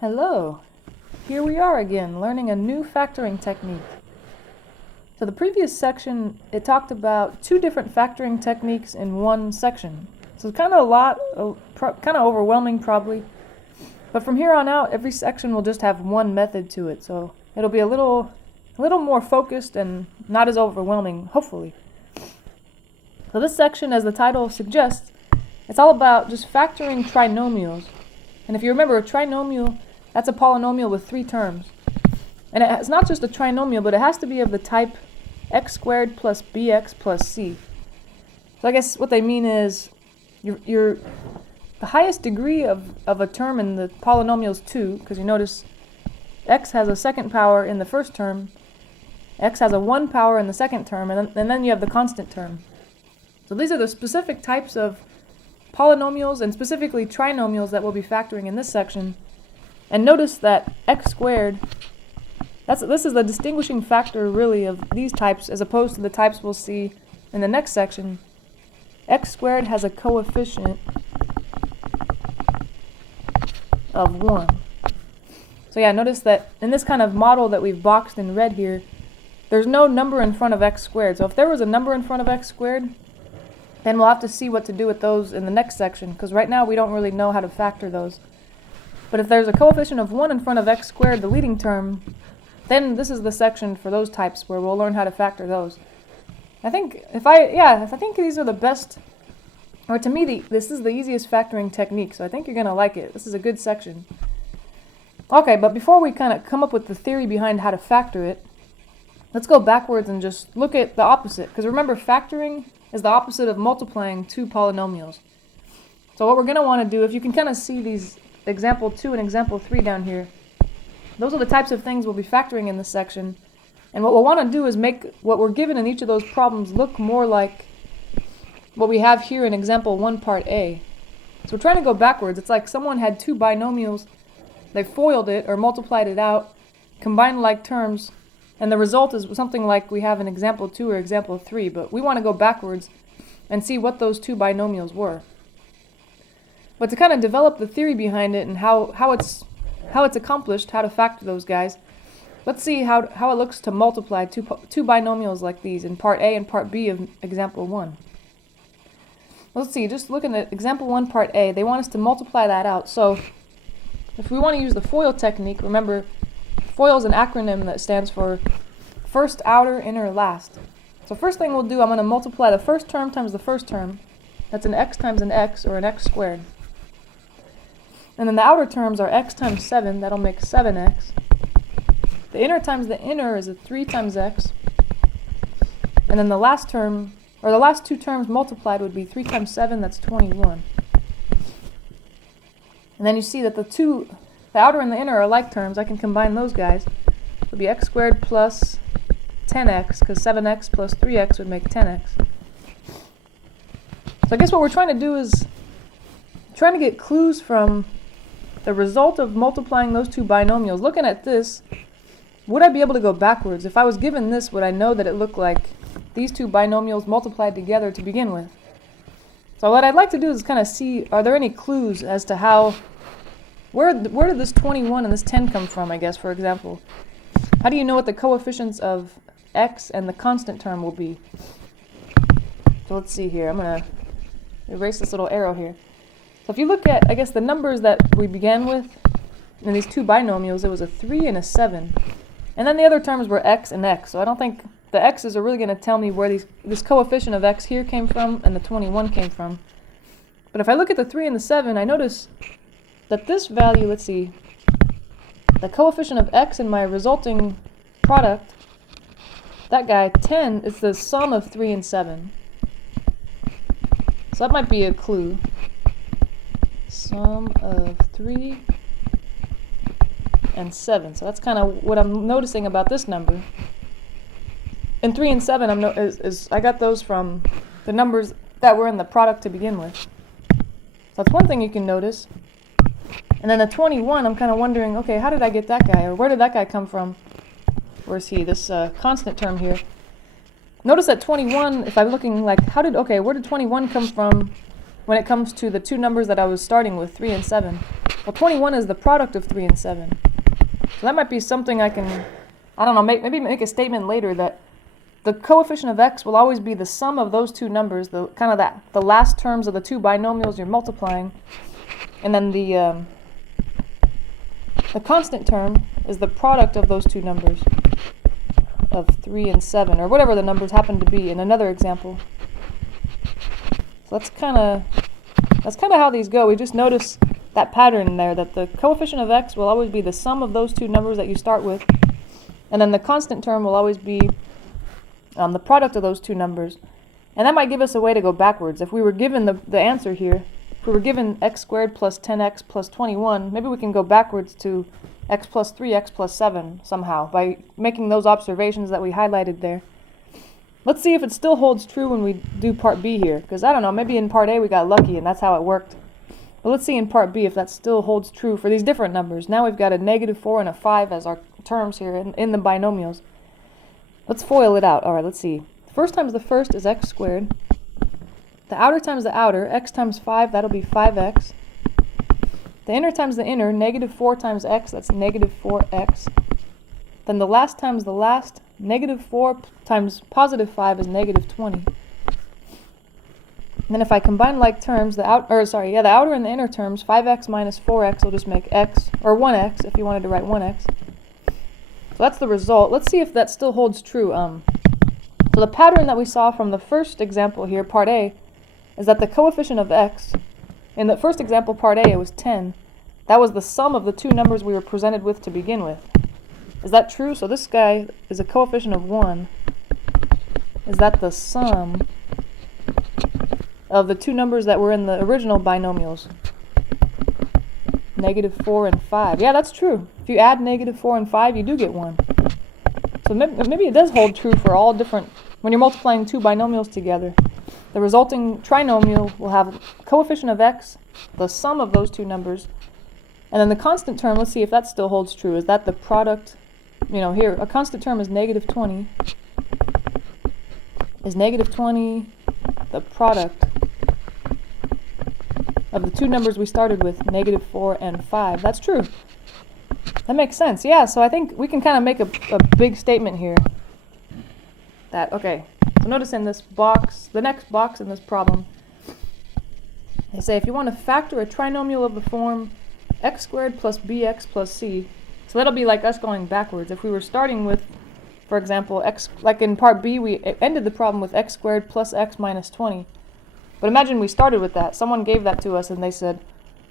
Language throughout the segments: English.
Hello! Here we are again, learning a new factoring technique. So the previous section, it talked about two different factoring techniques in one section. So it's kind of a lot, kind of overwhelming probably. But from here on out, every section will just have one method to it. So it'll be a little more focused and not as overwhelming, hopefully. So this section, as the title suggests, it's all about just factoring trinomials. And if you remember, a trinomial, that's a polynomial with three terms. And it's not just a trinomial, but it has to be of the type x squared plus bx plus c. So I guess what they mean is the highest degree of a term in the polynomial is 2, because you notice x has a second power in the first term, x has a 1 power in the second term, and then you have the constant term. So these are the specific types of polynomials and specifically trinomials that we'll be factoring in this section. And notice that x squared, this is the distinguishing factor really of these types as opposed to the types we'll see in the next section. X squared has a coefficient of 1. So yeah, notice that in this kind of model that we've boxed in red here, there's no number in front of x squared. So if there was a number in front of x squared, then we'll have to see what to do with those in the next section, because right now we don't really know how to factor those. But if there's a coefficient of 1 in front of x squared, the leading term, then this is the section for those types where we'll learn how to factor those. I think if I think these are the best, or to me this is the easiest factoring technique, so I think you're going to like it. This is a good section. Okay, but before we kind of come up with the theory behind how to factor it, let's go backwards and just look at the opposite, because remember, factoring is the opposite of multiplying two polynomials. So what we're going to want to do, if you can kind of see these example 2 and example 3 down here, those are the types of things we'll be factoring in this section. And what we'll want to do is make what we're given in each of those problems look more like what we have here in example 1 part A. So we're trying to go backwards. It's like someone had two binomials, they FOILed it or multiplied it out, combined like terms, and the result is something like we have in example 2 or example 3, but we want to go backwards and see what those two binomials were. But to kind of develop the theory behind it and how it's accomplished, how to factor those guys, let's see how it looks to multiply two binomials like these in part A and part B of example 1. Let's see, just looking at example 1 part A, they want us to multiply that out. So if we want to use the FOIL technique, remember, FOIL is an acronym that stands for first, outer, inner, last. So first thing we'll do, I'm going to multiply the first term times the first term. That's an x times an x, or an x squared. And then the outer terms are x times 7, that'll make 7x. The inner times the inner is a 3 times x. And then the last term, or the last two terms multiplied would be 3 times 7, that's 21. And then you see that the outer and the inner are like terms. I can combine those guys. It would be x squared plus 10x, because 7x plus 3x would make 10x. So I guess what we're trying to do is trying to get clues from the result of multiplying those two binomials. Looking at this, would I be able to go backwards? If I was given this, would I know that it looked like these two binomials multiplied together to begin with? So what I'd like to do is kind of see, are there any clues as to where did this 21 and this 10 come from, I guess, for example? How do you know what the coefficients of x and the constant term will be? So let's see here. I'm going to erase this little arrow here. So if you look at, I guess, the numbers that we began with in these two binomials, it was a 3 and a 7. And then the other terms were x and x. So I don't think the x's are really going to tell me where this coefficient of x here came from and the 21 came from. But if I look at the 3 and the 7, I notice that this value, let's see, the coefficient of x in my resulting product, that guy, 10, is the sum of 3 and 7. So that might be a clue. Sum of 3 and 7. So that's kind of what I'm noticing about this number. And 3 and 7, I got those from the numbers that were in the product to begin with. So that's one thing you can notice. And then the 21, I'm kind of wondering, okay, how did I get that guy? Or where did that guy come from? Where's he? This constant term here. Notice that 21, if I'm looking like, where did 21 come from when it comes to the two numbers that I was starting with, 3 and 7? Well, 21 is the product of 3 and 7. So that might be something I don't know, maybe make a statement later that the coefficient of x will always be the sum of those two numbers, the last terms of the two binomials you're multiplying, and then the constant term is the product of those two numbers, of 3 and 7, or whatever the numbers happen to be in another example. So that's kind of how these go. We just notice that pattern there, that the coefficient of x will always be the sum of those two numbers that you start with, and then the constant term will always be the product of those two numbers. And that might give us a way to go backwards. If we were given the answer here, if we were given x squared plus 10x plus 21, maybe we can go backwards to x plus 3, x plus 7 somehow by making those observations that we highlighted there. Let's see if it still holds true when we do part B here, because I don't know, maybe in part A we got lucky and that's how it worked. But let's see in part B if that still holds true for these different numbers. Now we've got a -4 and a 5 as our terms here in the binomials. Let's FOIL it out. All right, let's see. First times the first is x squared. The outer times the outer, x times 5, that'll be 5x. The inner times the inner, -4 times x, that's -4x. Then the last times the last, -4 times +5 is -20. And then if I combine like terms, the outer and the inner terms, 5x minus 4x will just make x, or 1x if you wanted to write 1x. So that's the result. Let's see if that still holds true. So the pattern that we saw from the first example here, part A, is that the coefficient of x, in the first example, part A, it was 10. That was the sum of the two numbers we were presented with to begin with. Is that true? So this guy is a coefficient of 1. Is that the sum of the two numbers that were in the original binomials? -4 and 5. Yeah, that's true. If you add -4 and 5, you do get 1. So maybe it does hold true for all different, when you're multiplying two binomials together. The resulting trinomial will have coefficient of x, the sum of those two numbers, and then the constant term, let's see if that still holds true. Is that the product, here, a constant term is -20. Is -20 the product of the two numbers we started with, -4 and 5? That's true. That makes sense. Yeah, so I think we can kind of make a big statement here. Okay, so notice in this box, the next box in this problem, they say if you want to factor a trinomial of the form x squared plus bx plus c, so that'll be like us going backwards. If we were starting with, for example, x, like in part B, we ended the problem with x squared plus x minus 20. But imagine we started with that. Someone gave that to us and they said,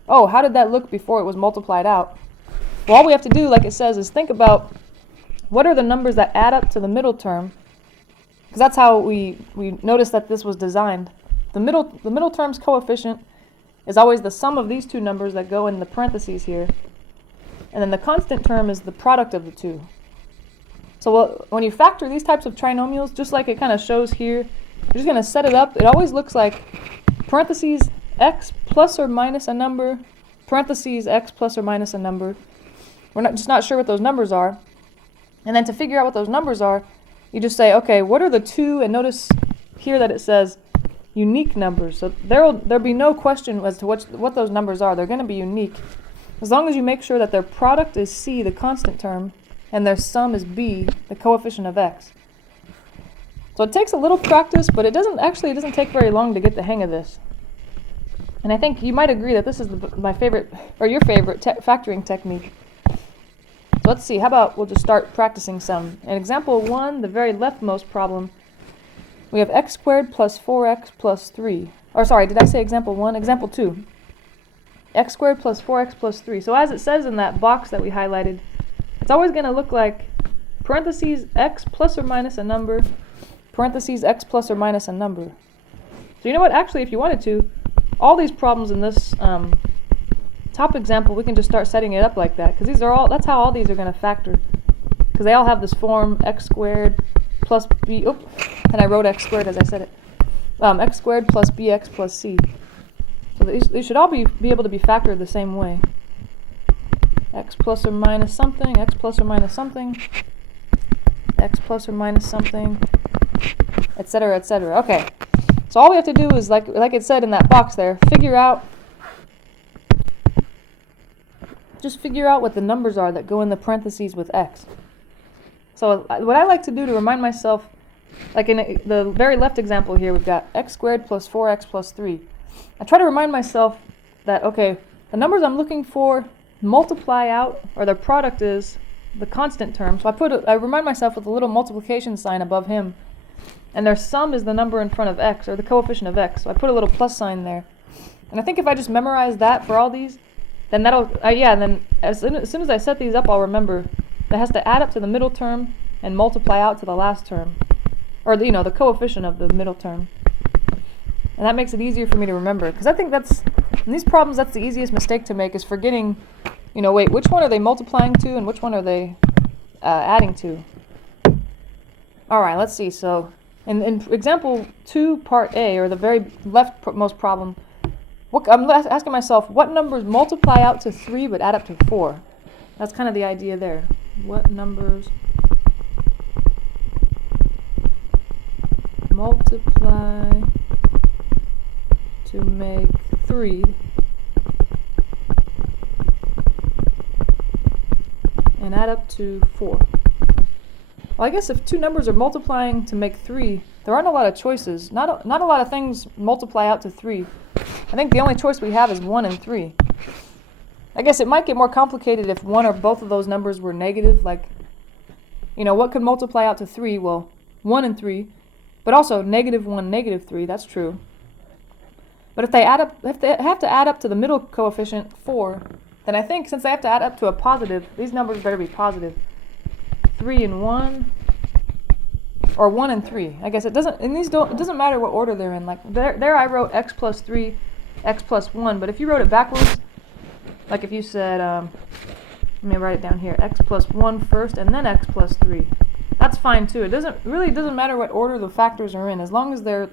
oh, how did that look before it was multiplied out? Well, all we have to do, like it says, is think about what are the numbers that add up to the middle term, because that's how we noticed that this was designed. The middle term's coefficient is always the sum of these two numbers that go in the parentheses here, and then the constant term is the product of the two. So when you factor these types of trinomials, just like it kind of shows here, you're just going to set it up. It always looks like parentheses x plus or minus a number, parentheses x plus or minus a number. We're just not sure what those numbers are. And then to figure out what those numbers are, you just say, okay, what are the two, and notice here that it says unique numbers. So there'll be no question as to what those numbers are. They're going to be unique. As long as you make sure that their product is c, the constant term, and their sum is b, the coefficient of x. So it takes a little practice, but it doesn't take very long to get the hang of this. And I think you might agree that this is my favorite, or your favorite factoring technique. So let's see, how about we'll just start practicing some. In example 1, the very leftmost problem, we have x squared plus 4x plus 3. Or sorry, did I say example 1? Example 2. X squared plus 4x plus 3. So as it says in that box that we highlighted, it's always going to look like parentheses x plus or minus a number, parentheses x plus or minus a number. So you know what, actually if you wanted to, all these problems in this top example, we can just start setting it up like that, because that's how all these are going to factor, because they all have this form x squared plus b, and I wrote x squared as I said it, x squared plus bx plus c. So these should all be able to be factored the same way. X plus or minus something, x plus or minus something, x plus or minus something, etc., etc. Okay, so all we have to do is, like it said in that box there, figure out just figure out what the numbers are that go in the parentheses with x. So what I like to do to remind myself, like in the very left example here, we've got x squared plus 4x plus 3. I try to remind myself that, okay, the numbers I'm looking for multiply out, or their product is the constant term. So I remind myself with a little multiplication sign above him, and their sum is the number in front of x, or the coefficient of x. So I put a little plus sign there. And I think if I just memorize that for all these, then that'll, then as soon as I set these up, I'll remember that has to add up to the middle term and multiply out to the last term, or the coefficient of the middle term. And that makes it easier for me to remember, because I think in these problems, that's the easiest mistake to make, is forgetting, wait, which one are they multiplying to and which one are they adding to? All right, let's see. So in example 2, part A, or the very leftmost problem, I'm asking myself, what numbers multiply out to 3 but add up to 4? That's kind of the idea there. What numbers multiply to make 3 and add up to 4? Well, I guess if two numbers are multiplying to make 3, there aren't a lot of choices. Not a lot of things multiply out to 3. I think the only choice we have is 1 and 3. I guess it might get more complicated if one or both of those numbers were negative, like, what could multiply out to 3? Well, 1 and 3, but also -1, -3, that's true. But if they have to add up to the middle coefficient, 4, then I think since they have to add up to a positive, these numbers better be positive. 3 and 1, or 1 and 3. I guess it doesn't matter what order they're in. Like there I wrote x plus 3, x plus 1, but if you wrote it backwards, like if you said, let me write it down here, x plus 1 first and then x plus 3, that's fine too. It doesn't matter what order the factors are in, as long as they're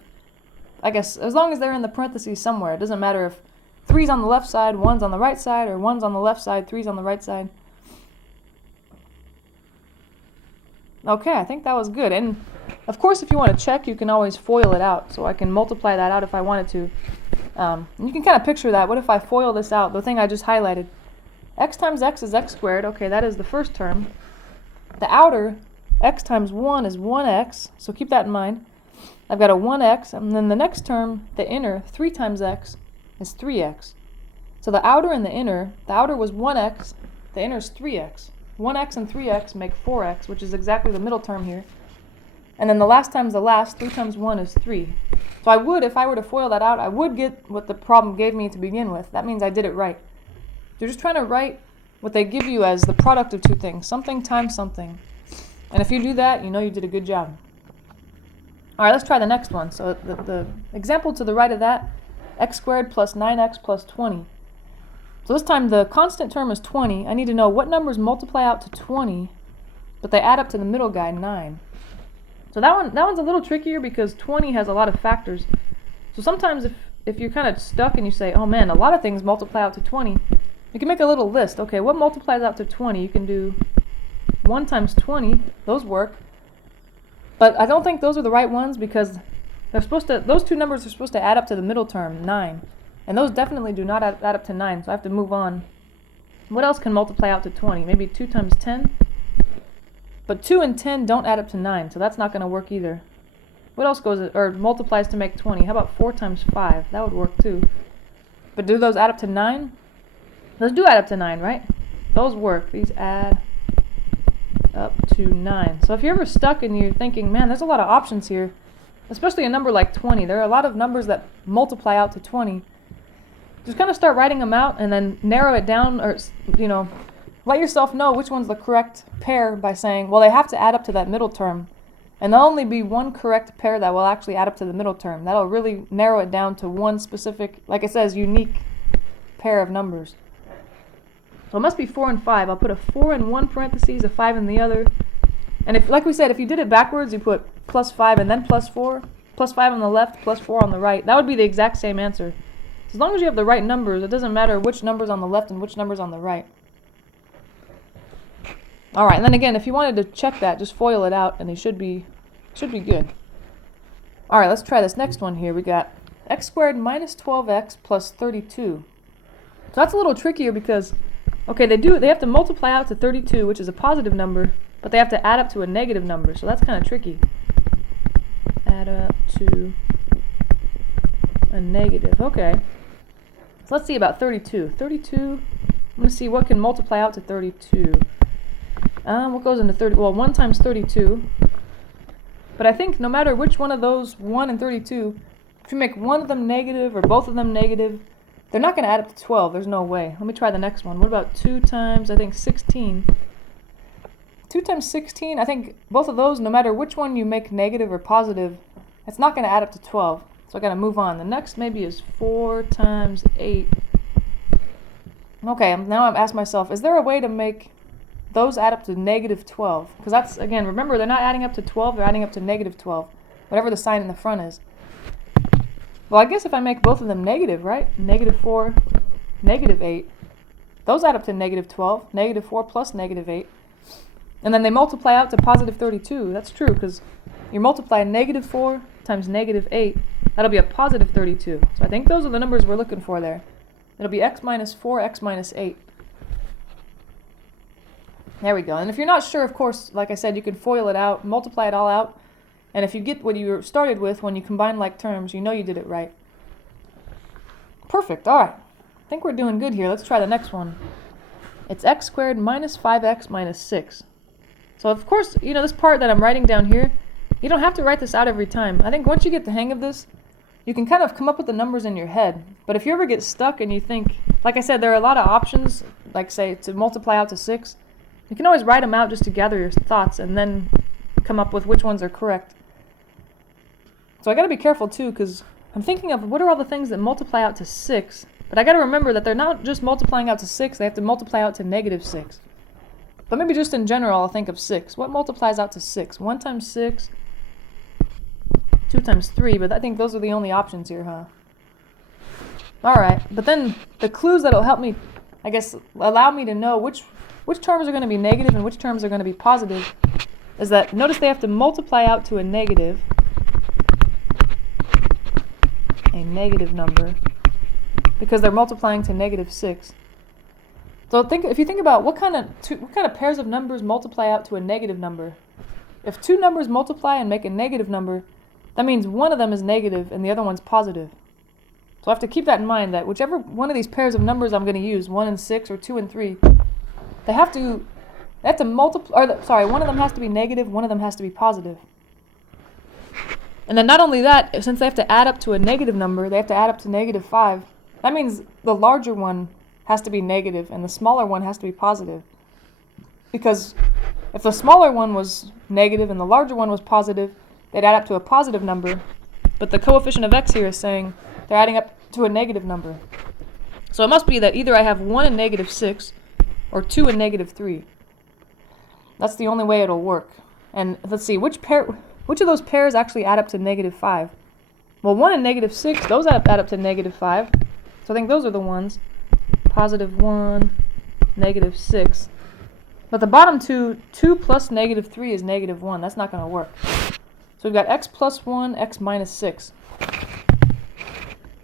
in the parentheses somewhere. It doesn't matter if 3's on the left side, 1's on the right side, or 1's on the left side, 3's on the right side. Okay, I think that was good. And of course, if you want to check, you can always FOIL it out. So I can multiply that out if I wanted to. And you can kind of picture that. What if I FOIL this out? The thing I just highlighted. X times x is x squared. Okay, that is the first term. The outer, x times 1 is 1x. So keep that in mind. I've got a 1x. And then the next term, the inner, 3 times x, is 3x. So the outer and the outer was 1x. The inner is 3x. 1x and 3x make 4x, which is exactly the middle term here. And then the last times the last, 3 times 1 is 3. So I would, if I were to FOIL that out, I would get what the problem gave me to begin with. That means I did it right. You're just trying to write what they give you as the product of two things, something times something. And if you do that, you did a good job. All right, let's try the next one. So the example to the right of that, x squared plus 9x plus 20. So this time the constant term is 20. I need to know what numbers multiply out to 20, but they add up to the middle guy, 9. So that one's a little trickier because 20 has a lot of factors. So sometimes if you're kind of stuck and you say, oh man, a lot of things multiply out to 20, you can make a little list. Okay, what multiplies out to 20? You can do 1 times 20. Those work. But I don't think those are the right ones because those two numbers are supposed to add up to the middle term, 9. And those definitely do not add up to 9, so I have to move on. What else can multiply out to 20? Maybe 2 times 10? But 2 and 10 don't add up to 9, so that's not going to work either. What else multiplies to make 20? How about 4 times 5? That would work too. But do those add up to 9? Those do add up to 9, right? Those work. These add up to 9. So if you're ever stuck and you're thinking, man, there's a lot of options here, especially a number like 20. There are a lot of numbers that multiply out to 20. Just kind of start writing them out and then narrow it down, or, let yourself know which one's the correct pair by saying, well, they have to add up to that middle term. And there'll only be one correct pair that will actually add up to the middle term. That'll really narrow it down to one specific, like it says, unique pair of numbers. So it must be 4 and 5. I'll put a 4 in one parentheses, a 5 in the other. And if, like we said, if you did it backwards, you put plus 5 and then plus 4, plus 5 on the left, plus 4 on the right. That would be the exact same answer. As long as you have the right numbers, it doesn't matter which number's on the left and which number's on the right. All right, and then again, if you wanted to check that, just FOIL it out, and they should be good. All right, let's try this next one here. We got x squared minus 12x plus 32. So that's a little trickier because Okay, they have to multiply out to 32, which is a positive number, but they have to add up to a negative number, so that's kind of tricky. Add up to a negative. Okay. So let's see about 32. 32, I'm going to see what can multiply out to 32. What goes into 30? Well, 1 times 32. But I think no matter which one of those, 1 and 32, if you make one of them negative or both of them negative, they're not going to add up to 12. There's no way. Let me try the next one. What about 2 times, I think, 16? 2 times 16, I think both of those, no matter which one you make negative or positive, it's not going to add up to 12. So I got to move on. The next maybe is 4 times 8. Okay, now I've asked myself, is there a way to make those add up to negative 12? Because that's, again, remember, they're not adding up to 12, they're adding up to negative 12, whatever the sign in the front is. Well, I guess if I make both of them negative, right? Negative 4, negative 8. Those add up to negative 12. Negative 4 plus negative 8. And then they multiply out to positive 32. That's true, because you multiply negative 4 times negative 8. That'll be a positive 32. So I think those are the numbers we're looking for there. It'll be x minus 4, x minus 8. There we go. And if you're not sure, of course, like I said, you can FOIL it out, multiply it all out. And if you get what you started with when you combine like terms, you know you did it right. Perfect. All right. I think we're doing good here. Let's try the next one. It's x squared minus 5x minus 6. So, of course, you know, this part that I'm writing down here, you don't have to write this out every time. I think once you get the hang of this, you can kind of come up with the numbers in your head. But if you ever get stuck and you think, like I said, there are a lot of options, like, say, to multiply out to 6. You can always write them out just to gather your thoughts and then come up with which ones are correct. So I got to be careful too, because I'm thinking of what are all the things that multiply out to 6, but I got to remember that they're not just multiplying out to 6, they have to multiply out to negative 6. But maybe just in general, I'll think of 6. What multiplies out to 6? 1 times 6, 2 times 3, but I think those are the only options here, huh? Alright, but then the clues that'll help me, I guess, allow me to know which terms are going to be negative and which terms are going to be positive, is that, notice they have to multiply out to a negative number, because they're multiplying to negative 6. So if you think about what kind of pairs of numbers multiply out to a negative number. If two numbers multiply and make a negative number, that means one of them is negative and the other one's positive. So I have to keep that in mind, that whichever one of these pairs of numbers I'm going to use, 1 and 6 or 2 and 3, they have to multiply, one of them has to be negative, one of them has to be positive. And then not only that, since they have to add up to a negative number, they have to add up to negative 5. That means the larger one has to be negative and the smaller one has to be positive. Because if the smaller one was negative and the larger one was positive, they'd add up to a positive number. But the coefficient of x here is saying they're adding up to a negative number. So it must be that either I have 1 and negative 6 or 2 and negative 3. That's the only way it'll work. And let's see, which of those pairs actually add up to negative 5? Well, 1 and negative 6, those add up to negative 5. So I think those are the ones. Positive 1, negative 6. But the bottom two, 2 plus negative 3 is negative 1. That's not going to work. So we've got x plus 1, x minus 6.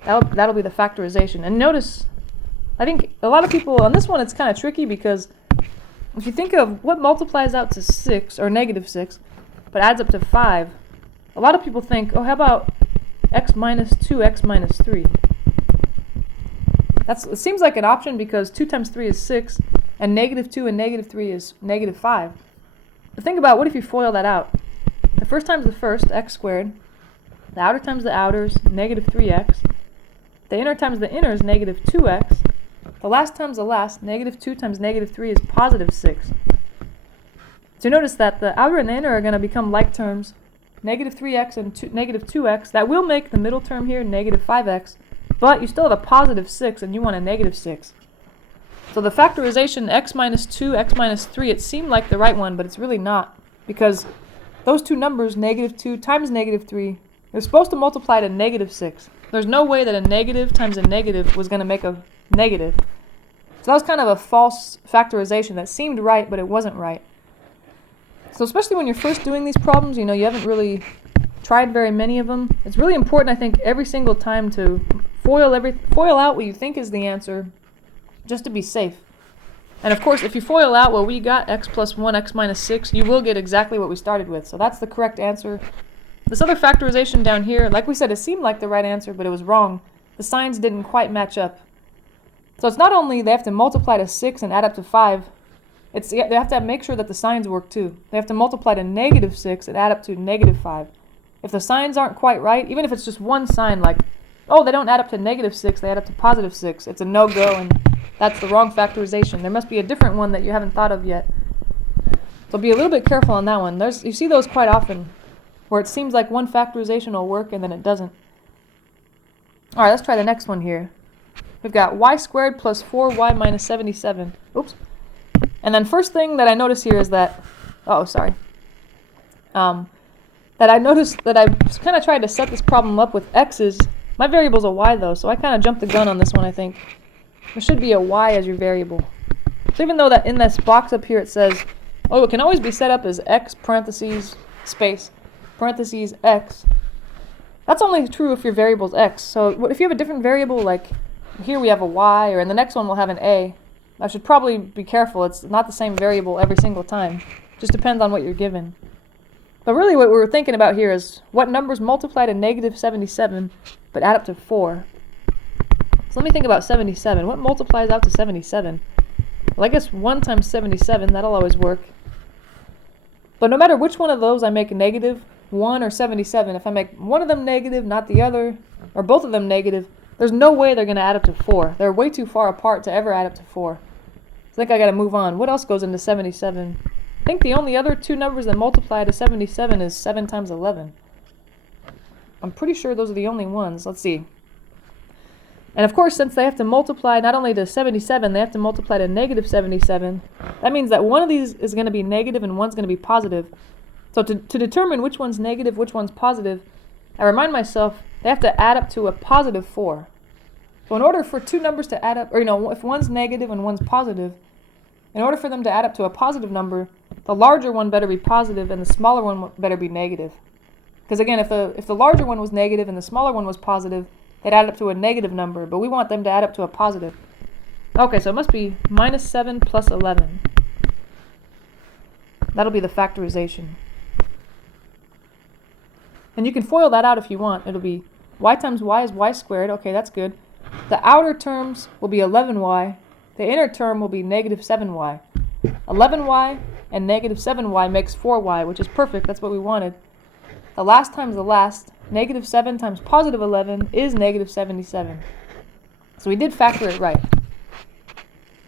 That'll be the factorization. And notice, I think a lot of people, on this one it's kind of tricky, because if you think of what multiplies out to 6, or negative 6, but adds up to 5, a lot of people think, oh, how about x minus 2, x minus 3? It seems like an option, because 2 times 3 is 6, and negative 2 and negative 3 is negative 5. But think about, what if you FOIL that out? The first times the first, x squared. The outer times the outer is negative 3x. The inner times the inner is negative 2x. The last times the last, negative 2 times negative 3 is positive 6. So notice that the outer and the inner are going to become like terms. Negative 3x and negative 2x. That will make the middle term here negative 5x. But you still have a positive 6 and you want a negative 6. So the factorization x minus 2, x minus 3, it seemed like the right one, but it's really not. Because those two numbers, negative 2 times negative 3, they're supposed to multiply to negative 6. There's no way that a negative times a negative was going to make a negative. So that was kind of a false factorization that seemed right, but it wasn't right. So especially when you're first doing these problems, you haven't really tried very many of them. It's really important, I think, every single time to FOIL out what you think is the answer, just to be safe. And of course, if you FOIL out, well, we got x plus 1, x minus 6, you will get exactly what we started with. So that's the correct answer. This other factorization down here, like we said, it seemed like the right answer, but it was wrong. The signs didn't quite match up. So it's not only they have to multiply to 6 and add up to 5, they have to make sure that the signs work too. They have to multiply to negative 6 and add up to negative 5. If the signs aren't quite right, even if it's just one sign, like, oh, they don't add up to negative 6, they add up to positive 6, it's a no-go, and that's the wrong factorization. There must be a different one that you haven't thought of yet. So be a little bit careful on that one. You see those quite often, where it seems like one factorization will work and then it doesn't. All right, let's try the next one here. We've got y squared plus 4y minus 77. Oops. And then first thing that I notice here is that, that I noticed that I kind of tried to set this problem up with x's. My variable's a y though, so I kind of jumped the gun on this one, I think. There should be a y as your variable. So even though that in this box up here it says, oh, it can always be set up as x parentheses space parentheses x. That's only true if your variable's x. So if you have a different variable, like here we have a y, or in the next one we'll have an a, I should probably be careful. It's not the same variable every single time. It just depends on what you're given. But really what we're thinking about here is what numbers multiply to negative 77 but add up to 4. So let me think about 77. What multiplies out to 77? Well, I guess 1 times 77, that'll always work. But no matter which one of those I make negative, 1 or 77, if I make one of them negative, not the other, or both of them negative, there's no way they're going to add up to 4. They're way too far apart to ever add up to 4. I think I got to move on. What else goes into 77? I think the only other two numbers that multiply to 77 is 7 times 11. I'm pretty sure those are the only ones. Let's see. And of course, since they have to multiply not only to 77, they have to multiply to negative 77. That means that one of these is going to be negative and one's going to be positive. So to determine which one's negative, which one's positive, I remind myself they have to add up to a positive 4. So in order for two numbers to add up, or if one's negative and one's positive, in order for them to add up to a positive number, the larger one better be positive and the smaller one better be negative. Because again, if the larger one was negative and the smaller one was positive, they'd add up to a negative number, but we want them to add up to a positive. Okay, so it must be minus 7 plus 11. That'll be the factorization. And you can FOIL that out if you want. It'll be y times y is y squared. Okay, that's good. The outer terms will be 11y. The inner term will be negative 7y. 11y and negative 7y makes 4y, which is perfect. That's what we wanted. The last times the last, negative 7 times positive 11 is negative 77. So we did factor it right.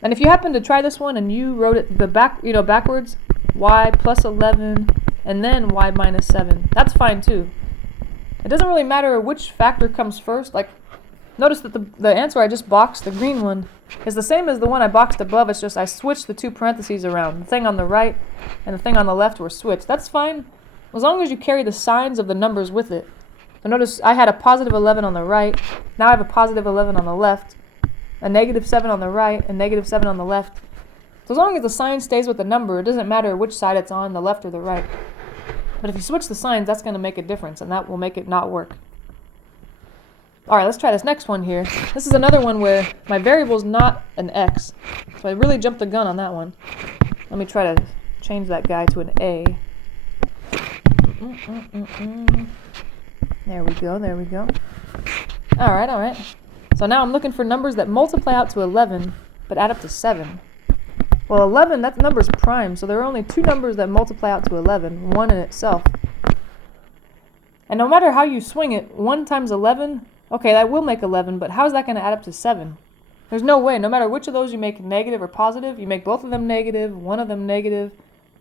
And if you happen to try this one and you wrote it backwards, y plus 11 and then y minus 7, that's fine too. It doesn't really matter which factor comes first. Like, notice that the answer I just boxed, the green one, is the same as the one I boxed above. It's just I switched the two parentheses around. The thing on the right and the thing on the left were switched. That's fine as long as you carry the signs of the numbers with it. So notice I had a positive 11 on the right. Now I have a positive 11 on the left, a negative 7 on the right, and negative 7 on the left. So as long as the sign stays with the number, it doesn't matter which side it's on, the left or the right. But if you switch the signs, that's going to make a difference, and that will make it not work. All right, let's try this next one here. This is another one where my variable is not an x. So I really jumped the gun on that one. Let me try to change that guy to an a. There we go, there we go. All right. So now I'm looking for numbers that multiply out to 11, but add up to 7. Well, 11, that number's prime, so there are only two numbers that multiply out to 11, one in itself. And no matter how you swing it, 1 times 11, okay, that will make 11, but how is that going to add up to 7? There's no way. No matter which of those you make negative or positive, you make both of them negative, one of them negative,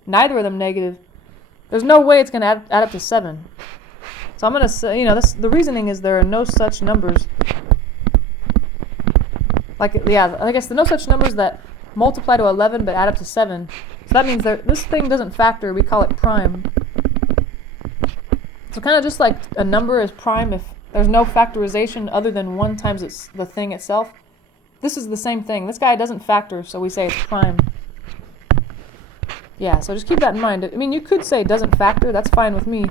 neither of them negative, there's no way it's going to add up to 7. So I'm going to say, the reasoning is there are no such numbers. I guess the no such numbers that multiply to 11 but add up to 7. So that means this thing doesn't factor. We call it prime. So kind of just like a number is prime if there's no factorization other than 1 times the thing itself. This is the same thing. This guy doesn't factor, so we say it's prime. Yeah, so just keep that in mind. I mean, you could say it doesn't factor. That's fine with me.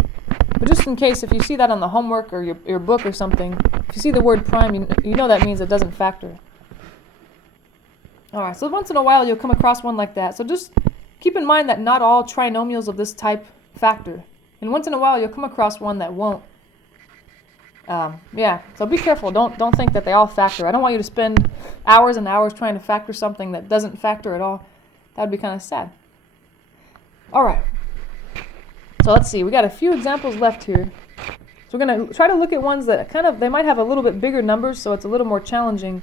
But just in case, if you see that on the homework or your book or something, if you see the word prime, you know that means it doesn't factor. Alright, so once in a while you'll come across one like that. So just keep in mind that not all trinomials of this type factor. And once in a while you'll come across one that won't. Yeah, so be careful. Don't think that they all factor. I don't want you to spend hours and hours trying to factor something that doesn't factor at all. That would be kind of sad. Alright, so let's see. We got a few examples left here. So we're going to try to look at ones that they might have a little bit bigger numbers, so it's a little more challenging.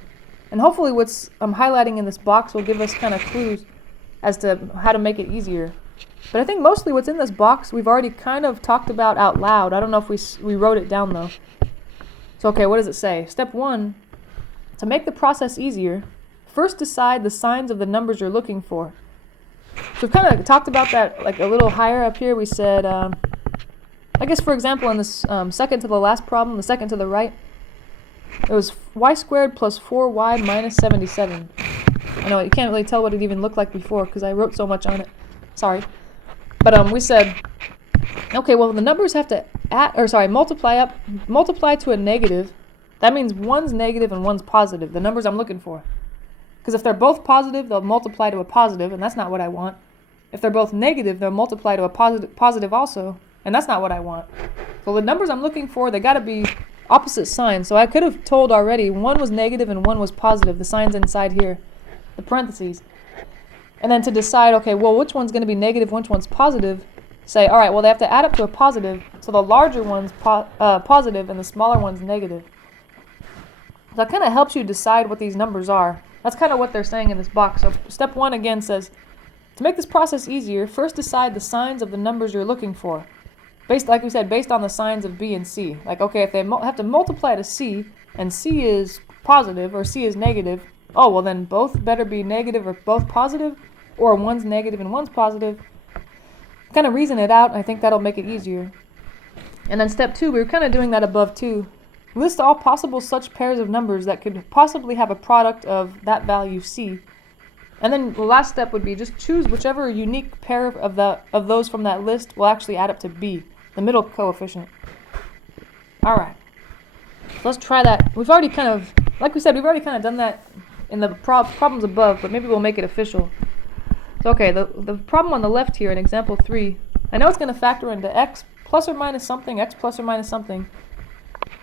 And hopefully what's I'm highlighting in this box will give us kind of clues as to how to make it easier. But I think mostly what's in this box we've already kind of talked about out loud. I don't know if we wrote it down though. So okay, what does it say? Step 1, to make the process easier, first decide the signs of the numbers you're looking for. So we've kind of talked about that like a little higher up here. We said, I guess for example in this second to the last problem, the second to the right, it was y squared plus 4y minus 77. I know you can't really tell what it even looked like before because I wrote so much on it. Sorry. But we said, okay, well the numbers have to multiply to a negative. That means one's negative and one's positive, the numbers I'm looking for. Because if they're both positive, they'll multiply to a positive, and that's not what I want. If they're both negative, they'll multiply to a positive also, and that's not what I want. So the numbers I'm looking for, they got to be opposite signs. So I could have told already one was negative and one was positive, the signs inside here, the parentheses. And then to decide, okay, well, which one's going to be negative, which one's positive, say, all right, well, they have to add up to a positive, so the larger one's positive and the smaller one's negative. So that kind of helps you decide what these numbers are. That's kind of what they're saying in this box. So step 1 again says, to make this process easier, first decide the signs of the numbers you're looking for. Like we said, based on the signs of B and C. Like, okay, if they have to multiply to C, and C is positive or C is negative, oh, well then both better be negative or both positive, or one's negative and one's positive. Kind of reason it out, and I think that'll make it easier. And then step 2, we were kind of doing that above too. List all possible such pairs of numbers that could possibly have a product of that value C. And then the last step would be just choose whichever unique pair of those from that list will actually add up to B, the middle coefficient. Alright, so let's try that. We've already kind of, like we said, we've already kind of done that in the problems above, but maybe we'll make it official. So okay, the problem on the left here in example 3, I know it's going to factor into x plus or minus something, x plus or minus something.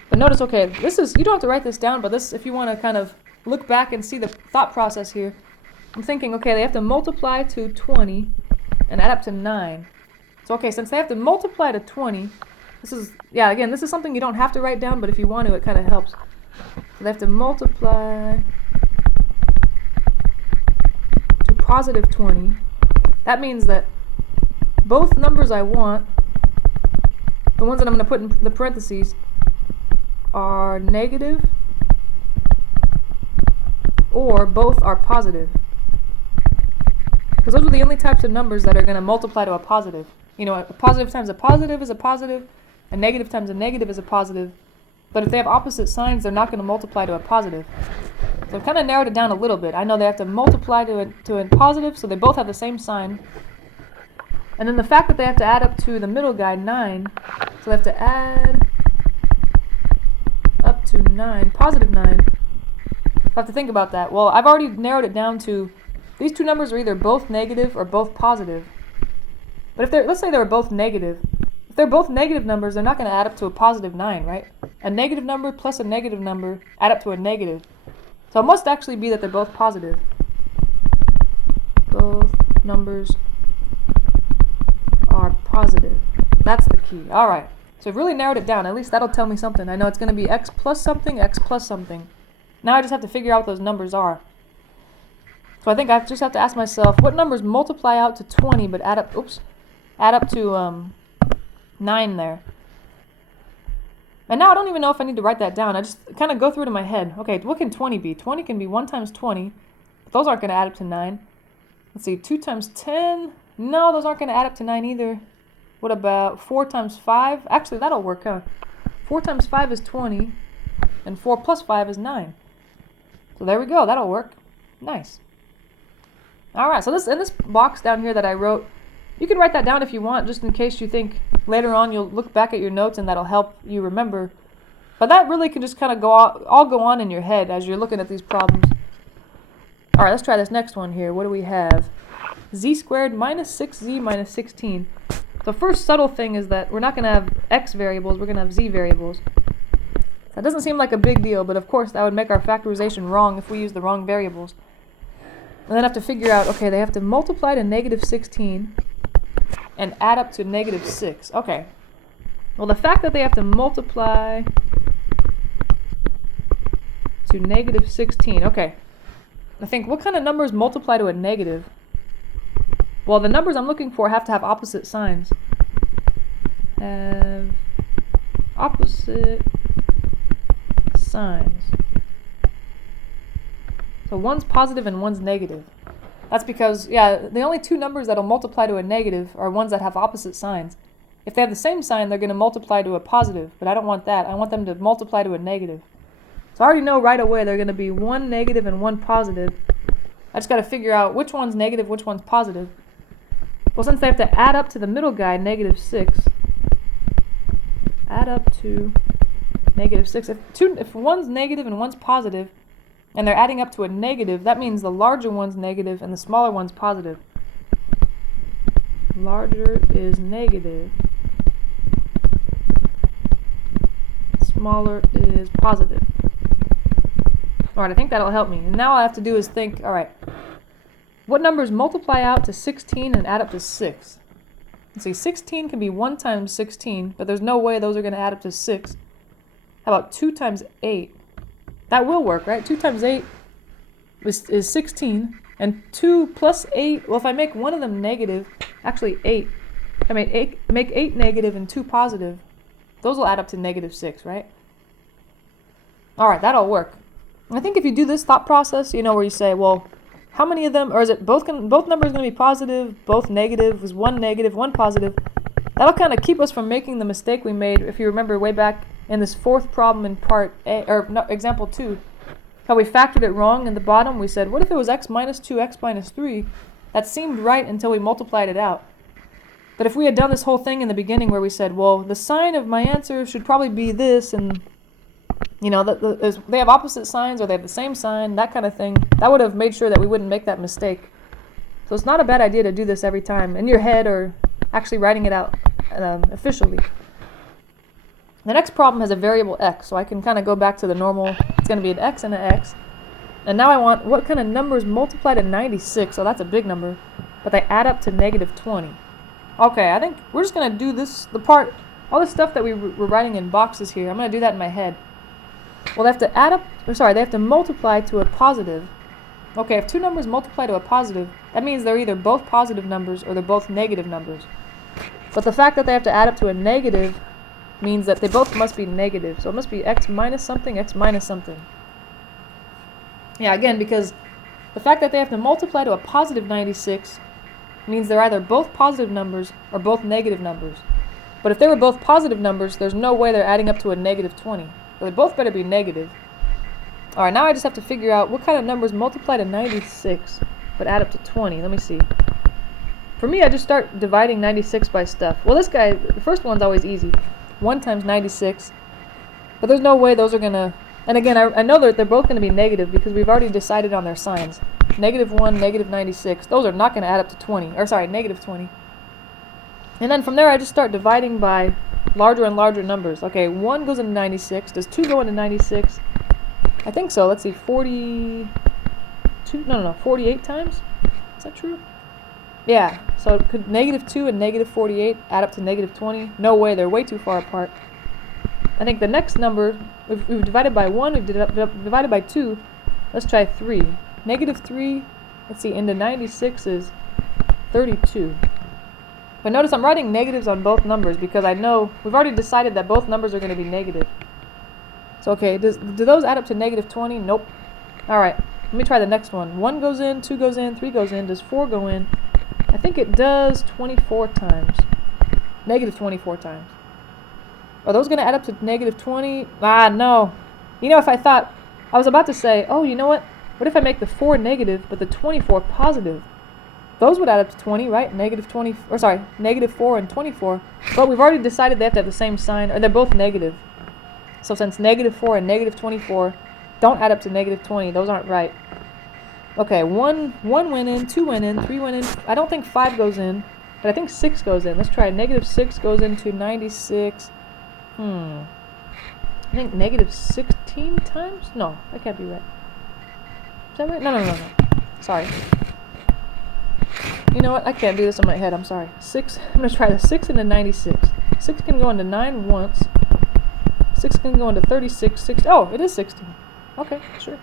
But notice, okay, this is, you don't have to write this down, but this, if you want to kind of look back and see the thought process here, I'm thinking, okay, they have to multiply to 20 and add up to 9. So okay, since they have to multiply to 20, this is, yeah, again, this is something you don't have to write down, but if you want to, it kind of helps. So they have to multiply to positive 20. That means that both numbers I want, the ones that I'm going to put in the parentheses, are negative or both are positive. Because those are the only types of numbers that are going to multiply to a positive. You know, a positive times a positive is a positive, a negative times a negative is a positive. But if they have opposite signs, they're not going to multiply to a positive. So I've kind of narrowed it down a little bit. I know they have to multiply to a positive, so they both have the same sign. And then the fact that they have to add up to the middle guy, 9, so they have to add up to 9, positive 9. I have to think about that. Well, I've already narrowed it down to these two numbers are either both negative or both positive. But if let's say they were both negative. If they're both negative numbers, they're not going to add up to a positive 9, right? A negative number plus a negative number add up to a negative. So it must actually be that they're both positive. Both numbers are positive. That's the key. All right. So I've really narrowed it down. At least that'll tell me something. I know it's going to be x plus something, x plus something. Now I just have to figure out what those numbers are. So I think I just have to ask myself, what numbers multiply out to 20 but add up to 9 there. And now I don't even know if I need to write that down. I just kind of go through it in my head. Okay, what can 20 be? 20 can be 1 times 20. But those aren't going to add up to 9. Let's see, 2 times 10. No, those aren't going to add up to 9 either. What about 4 times 5? Actually, that'll work, huh? 4 times 5 is 20, and 4 plus 5 is 9. So there we go. That'll work. Nice. All right, so in this box down here that I wrote, you can write that down if you want, just in case you think later on you'll look back at your notes and that'll help you remember. But that really can just kind of all go on in your head as you're looking at these problems. Alright, let's try this next one here. What do we have? Z squared minus 6z minus 16. The first subtle thing is that we're not going to have x variables, we're going to have z variables. That doesn't seem like a big deal, but of course that would make our factorization wrong if we use the wrong variables. And then have to figure out, okay, they have to multiply to negative 16 and add up to negative 6. Okay. Well, the fact that they have to multiply to negative 16, okay. I think, what kind of numbers multiply to a negative? Well, the numbers I'm looking for have to have opposite signs. Have opposite signs. So one's positive and one's negative. That's because, yeah, the only two numbers that'll multiply to a negative are ones that have opposite signs. If they have the same sign, they're going to multiply to a positive, but I don't want that. I want them to multiply to a negative. So I already know right away they're going to be one negative and one positive. I just got to figure out which one's negative, which one's positive. Well, since they have to add up to the middle guy, negative 6, add up to negative 6. If one's negative and one's positive, and they're adding up to a negative, that means the larger one's negative and the smaller one's positive. Larger is negative. Smaller is positive. Alright, I think that'll help me. And now all I have to do is think, alright, what numbers multiply out to 16 and add up to 6? Let's see, 16 can be 1 times 16, but there's no way those are going to add up to 6. How about 2 times 8? That will work, right? 2 times 8 is 16. And 2 plus 8, well, if I make one of them negative, actually 8. I make 8 negative and 2 positive. Those will add up to negative 6, right? Alright, that'll work. I think if you do this thought process, you know, where you say, well, how many of them, or is it both numbers going to be positive, both negative, was one negative, one positive? That'll kind of keep us from making the mistake we made, if you remember way back in this fourth problem in part A, or no, example 2, how we factored it wrong in the bottom. We said, what if it was x minus 2, x minus 3? That seemed right until we multiplied it out. But if we had done this whole thing in the beginning where we said, well, the sign of my answer should probably be this, and you know, they have opposite signs or they have the same sign, that kind of thing, that would have made sure that we wouldn't make that mistake. So it's not a bad idea to do this every time in your head or actually writing it out officially. The next problem has a variable x, so I can kind of go back to the normal. It's going to be an x and an x. And now I want what kind of numbers multiply to 96, so that's a big number, but they add up to negative 20. Okay, I think we're just going to do this, all this stuff that we were writing in boxes here, I'm going to do that in my head. Well, they have to they have to multiply to a positive. Okay, if two numbers multiply to a positive, that means they're either both positive numbers or they're both negative numbers. But the fact that they have to add up to a negative means that they both must be negative. So it must be x minus something, x minus something. Yeah, again, because the fact that they have to multiply to a positive 96 means they're either both positive numbers or both negative numbers. But if they were both positive numbers, there's no way they're adding up to a negative 20. So they both better be negative. Alright, now I just have to figure out what kind of numbers multiply to 96 but add up to 20. Let me see. For me, I just start dividing 96 by stuff. Well, this guy, the first one's always easy. 1 times 96. But there's no way those are going to... And again, I know that they're both going to be negative because we've already decided on their signs. Negative 1, negative 96. Those are not going to add up to 20. Or sorry, negative 20. And then from there, I just start dividing by larger and larger numbers. Okay, 1 goes into 96. Does 2 go into 96? I think so. Let's see, 48 times? Is that true? Yeah, so could negative 2 and negative 48 add up to negative 20? No way, they're way too far apart. I think the next number, we've divided by 1, we've divided by 2. Let's try 3. Negative 3, let's see, into 96 is 32. But notice I'm writing negatives on both numbers because I know we've already decided that both numbers are going to be negative. So okay, do those add up to negative 20? Nope. Alright, let me try the next one. 1 goes in, 2 goes in, 3 goes in. Does 4 go in? I think it does 24 times. Negative 24 times. Are those going to add up to negative 20? Ah, no. You know, if I thought, I was about to say, oh, you know what? What if I make the 4 negative, but the 24 positive? Those would add up to 20, right? Negative 20, or sorry, negative 4 and 24. But we've already decided they have to have the same sign, or they're both negative. So since negative 4 and negative 24 don't add up to negative 20, those aren't right. Okay, one went in, 2 went in, 3 went in. I don't think 5 goes in, but I think 6 goes in. Let's try negative 6 goes into 96. I think negative 16 times? No, that can't be right. Is that right? No. Sorry. You know what? I can't do this in my head. I'm sorry. 6. I'm going to try the 6 into 96. 6 can go into 9 once. 6 can go into 36. 6. Oh, it is 16. Okay, sure.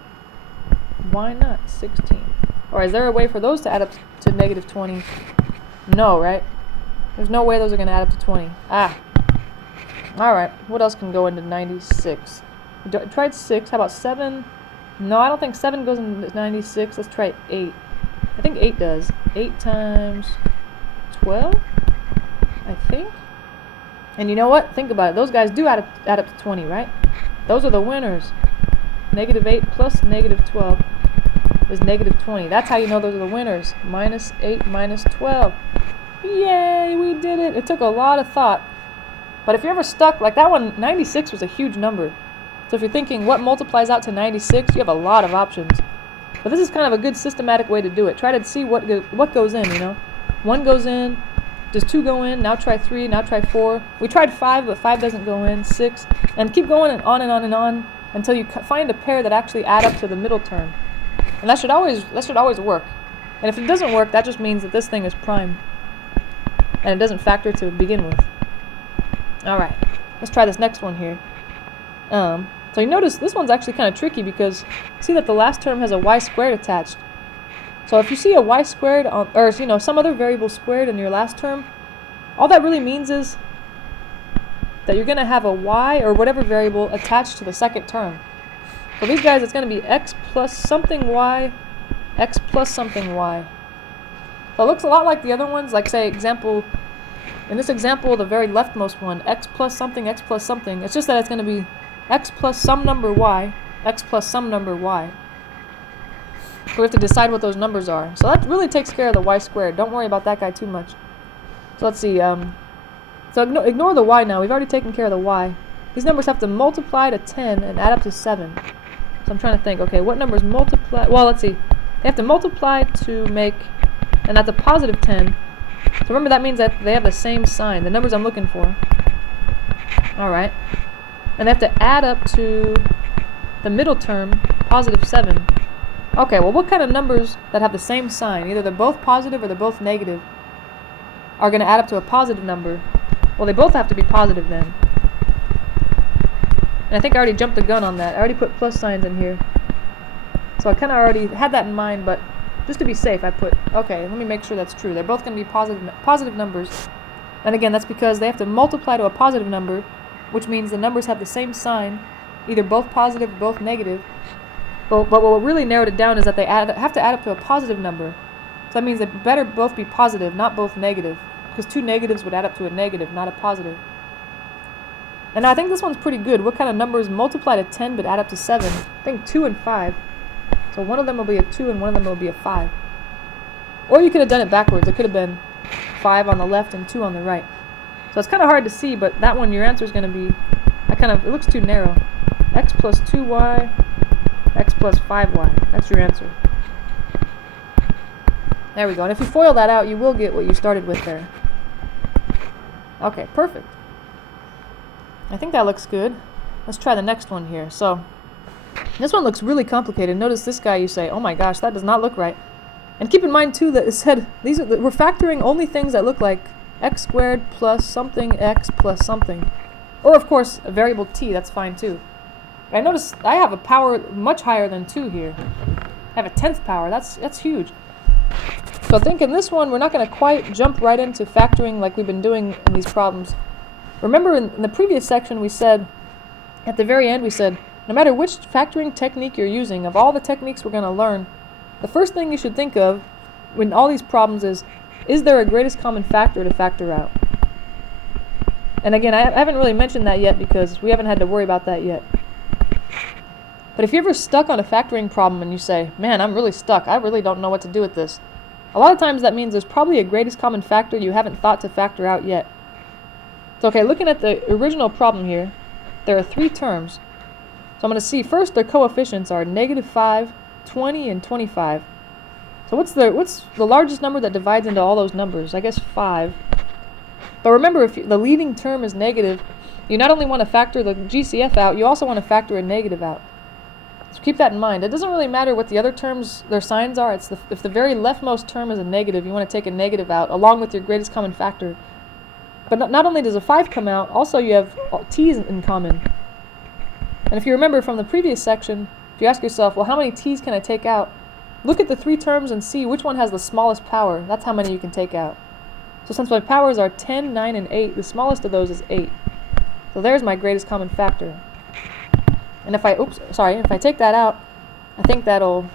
Why not 16? Or is there a way for those to add up to negative 20? No, right? There's no way those are going to add up to 20. Ah. Alright, what else can go into 96? We tried 6. How about 7? No, I don't think 7 goes into 96. Let's try 8. I think 8 does. 8 times 12? I think. And you know what? Think about it. Those guys do add up to 20, right? Those are the winners. Negative 8 plus negative 12 is negative 20. That's how you know those are the winners. Minus 8 minus 12. Yay, we did it. It took a lot of thought. But if you're ever stuck, like that one, 96 was a huge number. So if you're thinking what multiplies out to 96, you have a lot of options. But this is kind of a good systematic way to do it. Try to see what goes in, you know. 1 goes in. Does 2 go in? Now try 3. Now try 4. We tried 5, but 5 doesn't go in. 6. And keep going and on and on and on until you find a pair that actually add up to the middle term. And that should always work. And if it doesn't work, that just means that this thing is prime. And it doesn't factor to begin with. Alright, let's try this next one here. So you notice this one's actually kind of tricky because see that the last term has a y squared attached. So if you see a y squared, or you know, some other variable squared in your last term, all that really means is that you're going to have a y or whatever variable attached to the second term. So these guys, it's going to be x plus something y, x plus something y. So it looks a lot like the other ones, like say in this example, the very leftmost one, x plus something, x plus something. It's just that it's going to be x plus some number y, x plus some number y. So we have to decide what those numbers are. So that really takes care of the y squared. Don't worry about that guy too much. So let's see. So ignore the y now. We've already taken care of the y. These numbers have to multiply to 10 and add up to 7. So I'm trying to think, okay, what numbers multiply? Well, let's see. They have to multiply to make, and that's a positive 10. So remember that means that they have the same sign, the numbers I'm looking for. Alright. And they have to add up to the middle term, positive 7. Okay, well what kind of numbers that have the same sign, either they're both positive or they're both negative, are going to add up to a positive number? Well, they both have to be positive then. And I think I already jumped the gun on that. I already put plus signs in here. So I kind of already had that in mind, but just to be safe, I put, okay, let me make sure that's true. They're both going to be positive numbers. And again, that's because they have to multiply to a positive number, which means the numbers have the same sign, either both positive or both negative. But what really narrowed it down is that they have to add up to a positive number. So that means they better both be positive, not both negative. Because 2 negatives would add up to a negative, not a positive. And I think this one's pretty good. What kind of numbers multiply to 10 but add up to 7? I think 2 and 5. So one of them will be a 2 and one of them will be a 5. Or you could have done it backwards. It could have been 5 on the left and 2 on the right. So it's kind of hard to see, but that one, your answer is going to be, it looks too narrow. X plus 2y, x plus 5y. That's your answer. There we go. And if you FOIL that out, you will get what you started with there. Okay, perfect. I think that looks good. Let's try the next one here. So, this one looks really complicated. Notice this guy, you say, oh my gosh, that does not look right. And keep in mind, too, that it said, we're factoring only things that look like x squared plus something x plus something. Or, of course, a variable t, that's fine, too. But I notice I have a power much higher than 2 here. I have a 10th power. That's huge. So I think in this one, we're not going to quite jump right into factoring like we've been doing in these problems. Remember in the previous section we said, at the very end we said, no matter which factoring technique you're using, of all the techniques we're going to learn, the first thing you should think of in all these problems is there a greatest common factor to factor out? And again, I haven't really mentioned that yet because we haven't had to worry about that yet. But if you're ever stuck on a factoring problem and you say, man, I'm really stuck, I really don't know what to do with this, a lot of times that means there's probably a greatest common factor you haven't thought to factor out yet. So okay, looking at the original problem here, there are 3 terms. So I'm going to see first their coefficients are -5, 20, and 25. So what's the largest number that divides into all those numbers? I guess 5. But remember, if the leading term is negative, you not only want to factor the GCF out, you also want to factor a negative out. So keep that in mind. It doesn't really matter what the other terms, their signs are. If the very leftmost term is a negative, you want to take a negative out along with your greatest common factor. But not only does a 5 come out, also you have t's in common. And if you remember from the previous section, if you ask yourself, well, how many t's can I take out? Look at the 3 terms and see which one has the smallest power. That's how many you can take out. So since my powers are 10, 9, and 8, the smallest of those is 8. So there's my greatest common factor. And if I take that out, I think that'll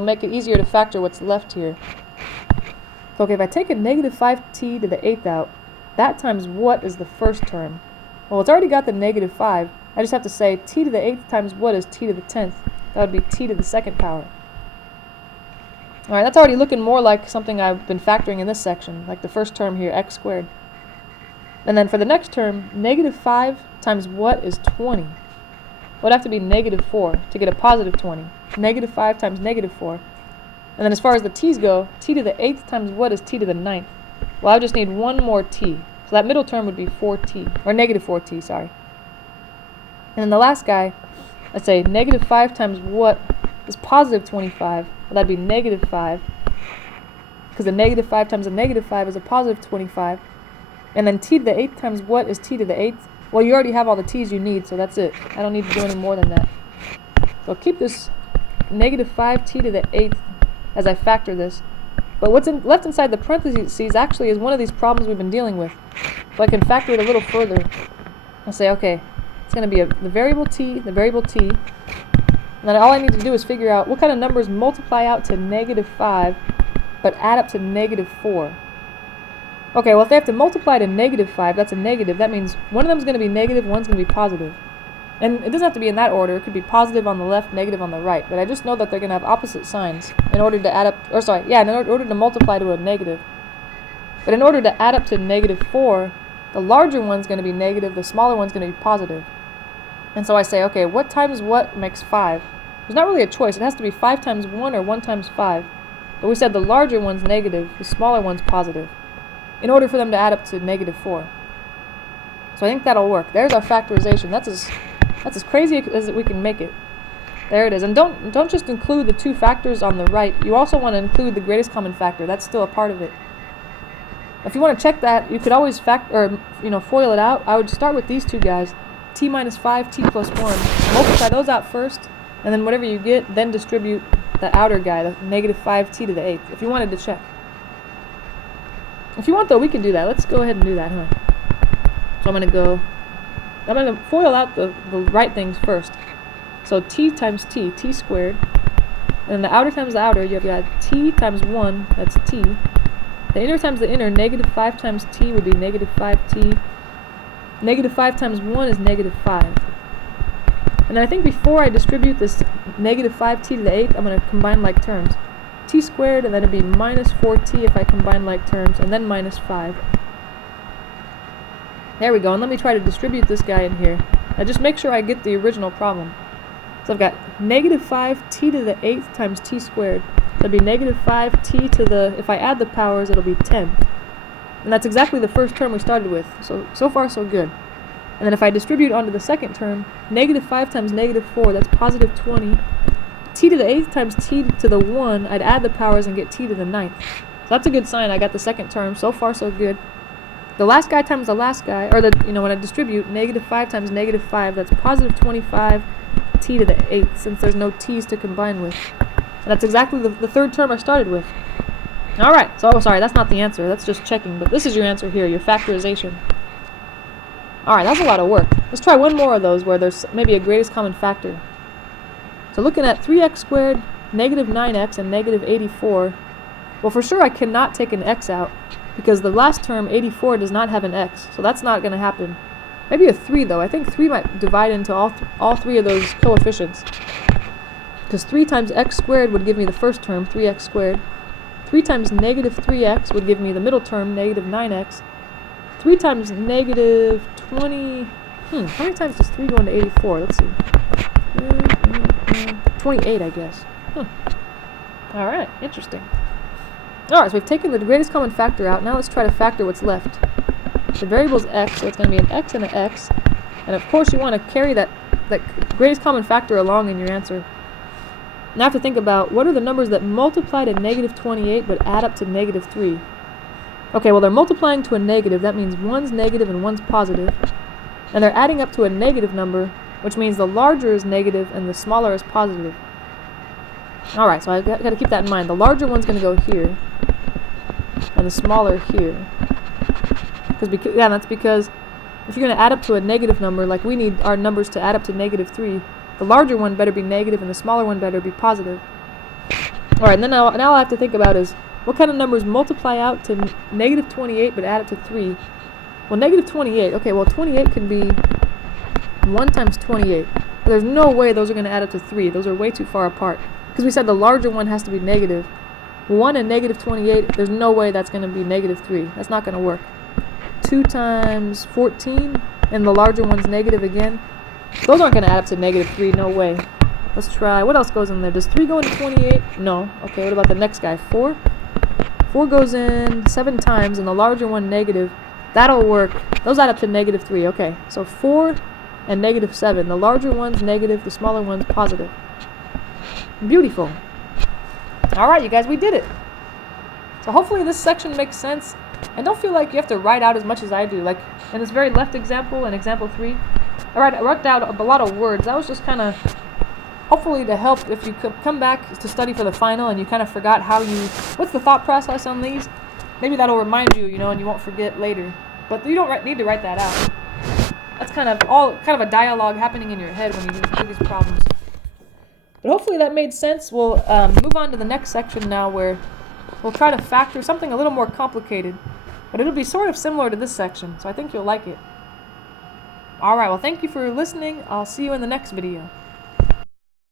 make it easier to factor what's left here. So okay, if I take a negative 5t to the 8th out, that times what is the first term? Well, it's already got the negative 5. I just have to say t to the 8th times what is t to the 10th? That would be t to the 2nd power. Alright, that's already looking more like something I've been factoring in this section, like the first term here, x squared. And then for the next term, negative 5 times what is 20? Well, it would have to be negative 4 to get a positive 20. Negative 5 times negative 4. And then as far as the t's go, t to the 8th times what is t to the 9th? Well, I just need one more t. So that middle term would be 4t, or negative 4t, sorry. And then the last guy, let's say negative 5 times what is positive 25? Well, that'd be negative 5. Because a negative 5 times a negative 5 is a positive 25. And then t to the 8th times what is t to the 8th? Well, you already have all the t's you need, so that's it. I don't need to do any more than that. So I'll keep this negative 5t to the 8th as I factor this. But what's left inside the parentheses actually is one of these problems we've been dealing with. So I can factor it a little further. I'll say, okay, it's going to be the variable t, and then all I need to do is figure out what kind of numbers multiply out to negative 5, but add up to negative 4. Okay, well if they have to multiply to negative 5, that's a negative. That means one of them is going to be negative, one's going to be positive. And it doesn't have to be in that order. It could be positive on the left, negative on the right. But I just know that they're going to have opposite signs in order to add up, in order to multiply to a negative. But in order to add up to negative 4, the larger one's going to be negative, the smaller one's going to be positive. And so I say, okay, what times what makes 5? There's not really a choice. It has to be 5 times 1 or 1 times 5. But we said the larger one's negative, the smaller one's positive, in order for them to add up to negative 4. So I think that'll work. There's our factorization. That's as crazy as we can make it. There it is. And don't just include the 2 factors on the right. You also want to include the greatest common factor. That's still a part of it. If you want to check that, you could always FOIL it out. I would start with these 2 guys, t minus 5, t plus 1. Multiply those out first, and then whatever you get, then distribute the outer guy, the negative 5t to the 8th, if you wanted to check. If you want, though, we can do that. Let's go ahead and do that, huh? So I'm going to FOIL out the right things first. So t times t, t squared. And then the outer times the outer, you have got t times 1, that's t. The inner times the inner, negative 5 times t would be negative 5t. Negative 5 times 1 is negative 5. And then I think before I distribute this negative 5t to the 8th, I'm going to combine like terms. T squared, and then it'd be minus 4t if I combine like terms, and then minus 5. There we go, and let me try to distribute this guy in here. Now just make sure I get the original problem. So I've got negative 5t to the 8th times t squared. That'd be negative 5t to the, if I add the powers, it'll be 10. And that's exactly the first term we started with. So far, so good. And then if I distribute onto the second term, negative 5 times negative 4, that's positive 20. T to the 8th times t to the 1, I'd add the powers and get t to the 9th. So that's a good sign. I got the second term. So far, so good. The last guy times the last guy, or when I distribute, negative 5 times negative 5, that's positive 25 t to the 8th, since there's no t's to combine with. And that's exactly the third term I started with. Alright, so sorry, that's not the answer. That's just checking, but this is your answer here, your factorization. Alright, that's a lot of work. Let's try one more of those where there's maybe a greatest common factor. So looking at 3x squared, negative 9x, and negative 84, well, for sure I cannot take an x out, because the last term, 84, does not have an x, so that's not going to happen. Maybe a 3, though. I think 3 might divide into all 3 of those coefficients. Because 3 times x squared would give me the first term, 3x squared. 3 times negative 3x would give me the middle term, negative 9x. 3 times negative 20... how many times does 3 go into 84? Let's see. 28, I guess. All right, interesting. All right, so we've taken the greatest common factor out. Now let's try to factor what's left. The variable is x, so it's going to be an x and an x. And of course you want to carry that greatest common factor along in your answer. Now I have to think about what are the numbers that multiply to negative 28 but add up to negative 3. Okay, well they're multiplying to a negative. That means one's negative and one's positive. And they're adding up to a negative number, which means the larger is negative and the smaller is positive. Alright, so I've got to keep that in mind. The larger one's going to go here, and the smaller here. That's because if you're going to add up to a negative number, like we need our numbers to add up to negative 3, the larger one better be negative and the smaller one better be positive. Alright, and then now all I have to think about is what kind of numbers multiply out to negative 28 but add up to 3. Well, negative 28, okay, well 28 can be 1 times 28. But there's no way those are going to add up to 3. Those are way too far apart. Because we said the larger one has to be negative. 1 and negative 28, there's no way that's going to be negative 3. That's not going to work. 2 times 14, and the larger one's negative again. Those aren't going to add up to negative 3, no way. Let's try, what else goes in there? Does 3 go into 28? No. Okay, what about the next guy? 4? 4 goes in 7 times, and the larger one negative. That'll work. Those add up to negative 3. Okay, so 4 and negative 7. The larger one's negative, the smaller one's positive. Beautiful. Alright, you guys, we did it. So hopefully this section makes sense. And don't feel like you have to write out as much as I do. Like in this very left example, in example 3, I wrote down a lot of words. That was just kind of hopefully to help if you come back to study for the final and you kind of forgot what's the thought process on these. Maybe that'll remind you, and you won't forget later. But you don't need to write that out. That's kind of a dialogue happening in your head when you do these problems. But hopefully that made sense. We'll move on to the next section now where we'll try to factor something a little more complicated. But it'll be sort of similar to this section, so I think you'll like it. Alright, well thank you for listening. I'll see you in the next video.